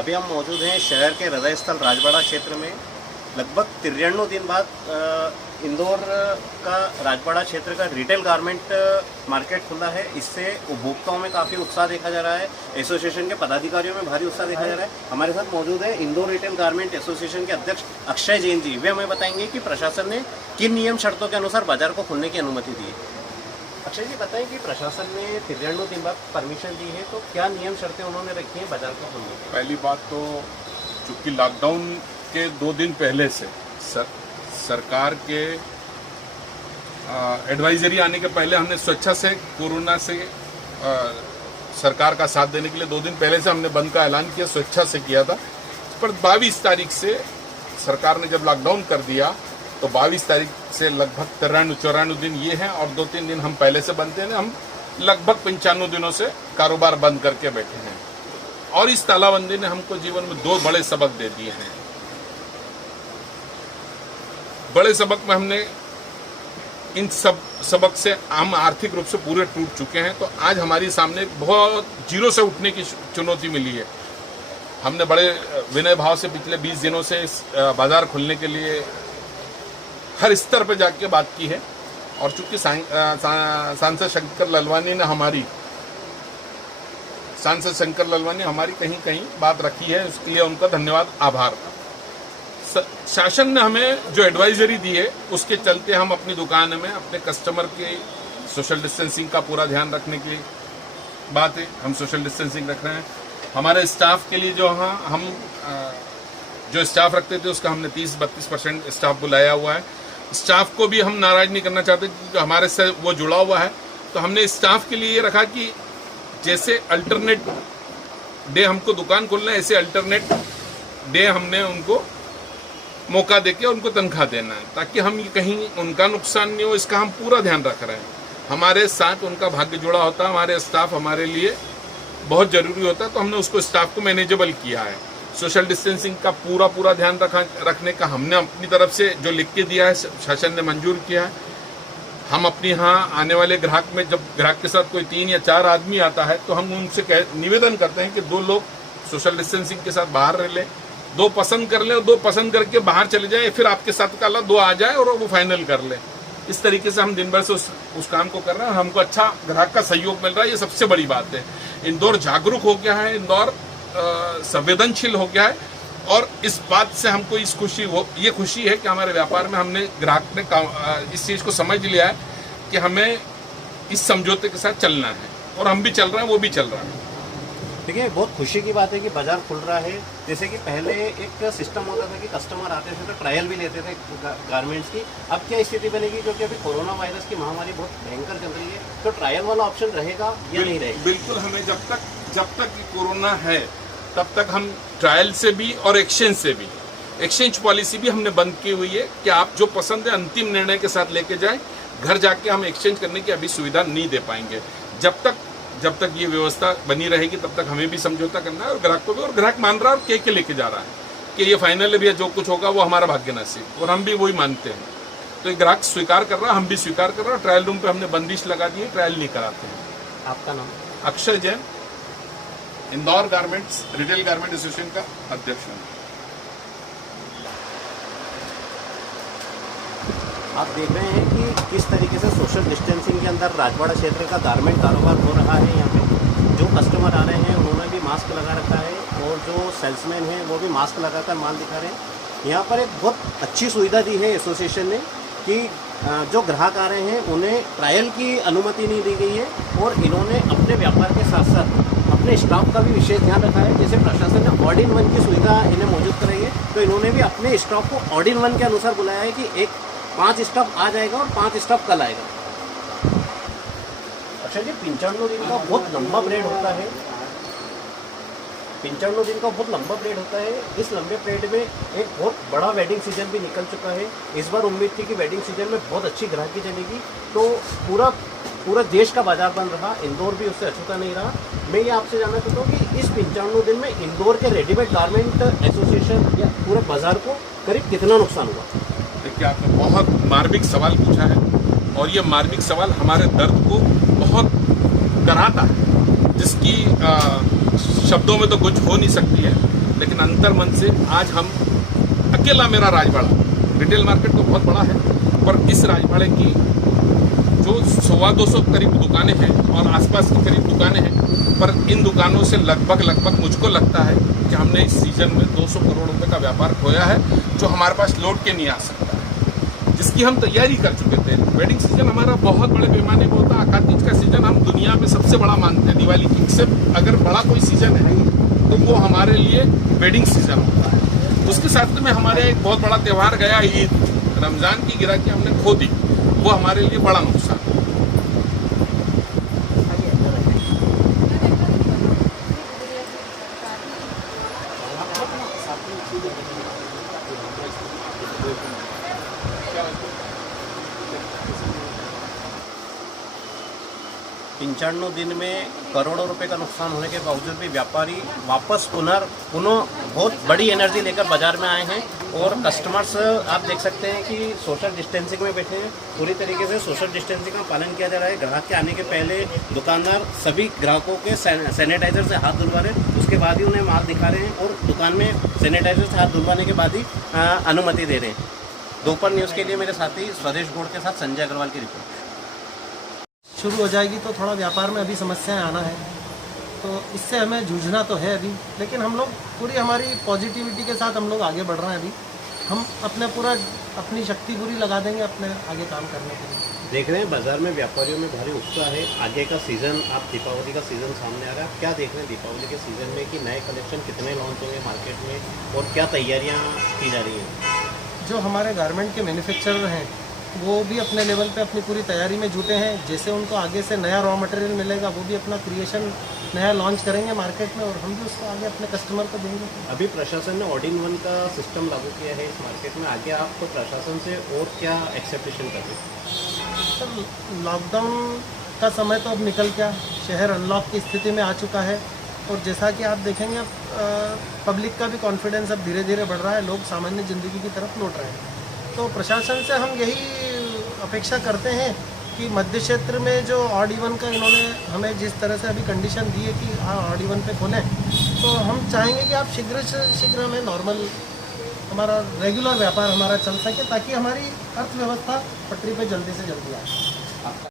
अभी हम मौजूद हैं शहर के हृदय स्थल राजवाड़ा क्षेत्र में। लगभग 93 दिन बाद इंदौर का राजवाड़ा क्षेत्र का रिटेल गारमेंट मार्केट खुला है। इससे उपभोक्ताओं में काफ़ी उत्साह देखा जा रहा है, एसोसिएशन के पदाधिकारियों में भारी उत्साह देखा जा रहा है। हमारे साथ मौजूद है इंदौर रिटेल गारमेंट एसोसिएशन के अध्यक्ष अक्षय जैन जी। वे हमें बताएंगे कि प्रशासन ने किन नियम शर्तों के अनुसार बाजार को खोलने की अनुमति दी है। अक्षय जी बताएं कि प्रशासन ने 93 दिन बाद परमिशन दी है, तो क्या नियम शर्तें उन्होंने रखी हैं बाजार को खोलने की? पहली बात तो चूँकि लॉकडाउन के 2 दिन पहले से सरकार के एडवाइजरी आने के पहले हमने स्वेच्छा से कोरोना से सरकार का साथ देने के लिए 2 दिन पहले से हमने बंद का ऐलान किया, स्वेच्छा से किया था। पर 22 तारीख से सरकार ने जब लॉकडाउन कर दिया तो 22 तारीख से लगभग 93-94 दिन ये हैं और 2-3 दिन हम पहले से बंद थे। हम लगभग 95 दिनों से कारोबार बंद करके बैठे हैं और इस तालाबंदी ने हमको जीवन में 2 बड़े सबक दे दिए हैं। बड़े सबक में हमने इन सब सबक से हम आर्थिक रूप से पूरे टूट चुके हैं। तो आज हमारे सामने बहुत जीरो से उठने की चुनौती मिली है। हमने बड़े विनय भाव से पिछले 20 दिनों से इस बाजार खुलने के लिए हर स्तर पर जाके बात की है और चूंकि सांसद शंकर लालवानी ने हमारी कहीं कहीं बात रखी है, उसके लिए उनका धन्यवाद, आभार। शासन ने हमें जो एडवाइजरी दी है उसके चलते हम अपनी दुकान में अपने कस्टमर के सोशल डिस्टेंसिंग का पूरा ध्यान रखने की बात है। हम सोशल डिस्टेंसिंग रख रहे हैं। हमारे स्टाफ के लिए हम जो स्टाफ रखते थे उसका हमने 30-32% स्टाफ बुलाया हुआ है। स्टाफ को भी हम नाराज नहीं करना चाहते क्योंकि हमारे से वो जुड़ा हुआ है। तो हमने स्टाफ के लिए ये रखा कि जैसे अल्टरनेट डे हमको दुकान खोलना है, ऐसे अल्टरनेट डे हमने उनको मौका देके उनको तनख्वाह देना है ताकि हम कहीं उनका नुकसान नहीं हो, इसका हम पूरा ध्यान रख रहे हैं। हमारे साथ उनका भाग्य जुड़ा होता है, हमारे स्टाफ हमारे लिए बहुत जरूरी होता है। तो हमने उसको स्टाफ को मैनेजेबल किया है। सोशल डिस्टेंसिंग का पूरा ध्यान रखने का हमने अपनी तरफ से जो लिख के दिया है शासन ने मंजूर किया है। हम अपने यहाँ आने वाले ग्राहक में जब ग्राहक के साथ कोई 3 या 4 आदमी आता है तो हम उनसे निवेदन करते हैं कि 2 लोग सोशल डिस्टेंसिंग के साथ बाहर रह लें, 2 पसंद कर ले और 2 पसंद करके बाहर चले जाए, फिर आपके साथ का 2 आ जाए और वो फाइनल कर ले। इस तरीके से हम दिन भर से उस काम को कर रहे हैं। हमको अच्छा ग्राहक का सहयोग मिल रहा है, ये सबसे बड़ी बात है। इंदौर जागरूक हो गया है, इंदौर संवेदनशील हो गया है और इस बात से हमको ये खुशी है कि हमारे व्यापार में हमने ग्राहक ने इस चीज़ को समझ लिया है कि हमें इस समझौते के साथ चलना है और हम भी चल रहे हैं, वो भी चल रहा है। देखिए, बहुत खुशी की बात है कि बाजार खुल रहा है। जैसे कि पहले एक सिस्टम होता था कि कस्टमर आते थे तो ट्रायल भी लेते थे गारमेंट्स की। अब क्या स्थिति बनेगी, क्योंकि अभी कोरोना वायरस की महामारी बहुत भयंकर चल रही है, तो ट्रायल वाला ऑप्शन रहेगा या नहीं रहेगा? बिल्कुल, हमें जब तक कोरोना है तब तक हम ट्रायल से भी और एक्सचेंज से भी, एक्सचेंज पॉलिसी भी हमने बंद की हुई है कि आप जो पसंद है अंतिम निर्णय के साथ लेके जाएं। घर जाके हम एक्सचेंज करने की अभी सुविधा नहीं दे पाएंगे। जब तक ये व्यवस्था बनी रहेगी तब तक हमें भी समझौता करना है और ग्राहक को भी, और ग्राहक मान रहा है और के लेके जा रहा है कि ये फाइनल भी है, जो कुछ होगा वो हमारा भाग्य नसीब, और हम भी वही मानते हैं। तो ये ग्राहक स्वीकार कर रहा है, हम भी स्वीकार कर रहे हैं। ट्रायल रूम पे हमने बंदिश लगा दी है, ट्रायल नहीं कराते हैं। आपका नाम? Akshay Jain, Indore garments retail garment association का अध्यक्ष हूँ। आप देख रहे हैं कि किस तरीके से सोशल डिस्टेंसिंग के अंदर राजवाड़ा क्षेत्र का गारमेंट कारोबार हो रहा है। यहाँ पे जो कस्टमर आ रहे हैं उन्होंने भी मास्क लगा रखा है और जो सेल्समैन हैं वो भी मास्क लगाकर माल दिखा रहे हैं। यहाँ पर एक बहुत अच्छी सुविधा दी है एसोसिएशन ने कि जो ग्राहक आ रहे हैं उन्हें ट्रायल की अनुमति नहीं दी गई है और इन्होंने अपने व्यापार के साथ साथ अपने स्टाफ का भी विशेष ध्यान रखा है। जैसे प्रशासन ने ऑड इन 1 की सुविधा इन्हें मौजूद कराई है, तो इन्होंने भी अपने स्टाफ को ऑड इन 1 के अनुसार बुलाया है कि 5 स्टाफ आज आएगा और 5 स्टाफ कल आएगा। अच्छा जी, 95 दिन का बहुत लंबा पीरियड होता है। 95 दिन का बहुत लंबा पीरियड होता है। इस लंबे पीरियड में एक बहुत बड़ा वेडिंग सीजन भी निकल चुका है। इस बार उम्मीद थी कि वेडिंग सीजन में बहुत अच्छी ग्राहकी चलेगी, तो पूरा देश का बाजार बंद रहा, इंदौर भी उससे अछूता नहीं रहा। मैं ये आपसे जानना चाहता हूँ कि इस 95 दिन में इंदौर के रेडीमेड गारमेंट एसोसिएशन या पूरे बाजार को करीब कितना नुकसान हुआ? देखिए, आपने बहुत मार्मिक सवाल पूछा है और ये मार्मिक सवाल हमारे दर्द को बहुत कराता है, जिसकी शब्दों में तो कुछ हो नहीं सकती है। लेकिन अंतर मन से आज हम अकेला मेरा राजवाड़ा, रिटेल मार्केट तो बहुत बड़ा है, पर इस राजवाड़े की जो 125 करीब दुकानें हैं और आसपास की करीब दुकानें हैं, पर इन दुकानों से लगभग मुझको लगता है कि हमने इस सीज़न में 200 करोड़ रुपए का व्यापार खोया है, जो हमारे पास लौट के नहीं आ सकता है, जिसकी हम तैयारी कर चुके थे। वेडिंग सीजन हमारा बहुत बड़े पैमाने पर होता है। आका तीज का सीजन हम दुनिया में सबसे बड़ा मानते हैं, दिवाली की से अगर बड़ा कोई सीजन है तो वो हमारे लिए वेडिंग सीजन होता है। उसके साथ में हमारे एक बहुत बड़ा त्यौहार गया ईद, रमज़ान की गिराकी हमने खो दी, वो हमारे लिए बड़ा नुकसान। इन 95 दिन में करोड़ों रुपए का नुकसान होने के बावजूद भी व्यापारी वापस पुनः बहुत बड़ी एनर्जी लेकर बाजार में आए हैं और कस्टमर्स आप देख सकते हैं कि सोशल डिस्टेंसिंग में बैठे हैं। पूरी तरीके से सोशल डिस्टेंसिंग का पालन किया जा रहा है। ग्राहक के आने के पहले दुकानदार सभी ग्राहकों के सैनिटाइजर से हाथ धुलवा रहे हैं, उसके बाद ही उन्हें माल दिखा रहे हैं और दुकान में सैनिटाइजर से हाथ धुलवाने के बाद ही अनुमति दे रहे हैं। दोपहर न्यूज़ के लिए मेरे साथी स्वदेश गौड़ के साथ संजय अग्रवाल की रिपोर्ट। शुरू हो जाएगी तो थोड़ा व्यापार में अभी समस्याएं आना है, तो इससे हमें जूझना तो है अभी, लेकिन हम लोग पूरी हमारी पॉजिटिविटी के साथ हम लोग आगे बढ़ रहे हैं। अभी हम अपनी शक्ति पूरी लगा देंगे अपने आगे काम करने के लिए। देख रहे हैं बाजार में व्यापारियों में भारी उत्साह है। आगे का सीज़न, आप दीपावली का सीज़न सामने आ रहा है, क्या देख रहे हैं दीपावली के सीज़न में कि नए कलेक्शन कितने लॉन्च होंगे मार्केट में और क्या तैयारियाँ की जा रही हैं? जो हमारे गारमेंट के मैन्युफैक्चरर हैं वो भी अपने लेवल पे अपनी पूरी तैयारी में जुटे हैं। जैसे उनको आगे से नया रॉ मटेरियल मिलेगा वो भी अपना क्रिएशन नया लॉन्च करेंगे मार्केट में और हम भी उसको आगे अपने कस्टमर को देंगे। अभी प्रशासन ने ऑल इन वन का सिस्टम लागू किया है इस मार्केट में, आगे आप तो प्रशासन से और क्या एक्सेप्टेशन करें? सर लॉकडाउन का समय तो अब निकल गया, शहर अनलॉक की स्थिति में आ चुका है और जैसा कि आप देखेंगे अब पब्लिक का भी कॉन्फिडेंस अब धीरे धीरे बढ़ रहा है, लोग सामान्य ज़िंदगी की तरफ लौट रहे हैं। तो प्रशासन से हम यही अपेक्षा करते हैं कि मध्य क्षेत्र में जो ऑड इवन का इन्होंने हमें जिस तरह से अभी कंडीशन दी है कि ऑड इवन पे खोलें, तो हम चाहेंगे कि आप शीघ्र से शीघ्र हमें नॉर्मल हमारा रेगुलर व्यापार हमारा चल सके ताकि हमारी अर्थव्यवस्था पटरी पे जल्दी से जल्दी आए।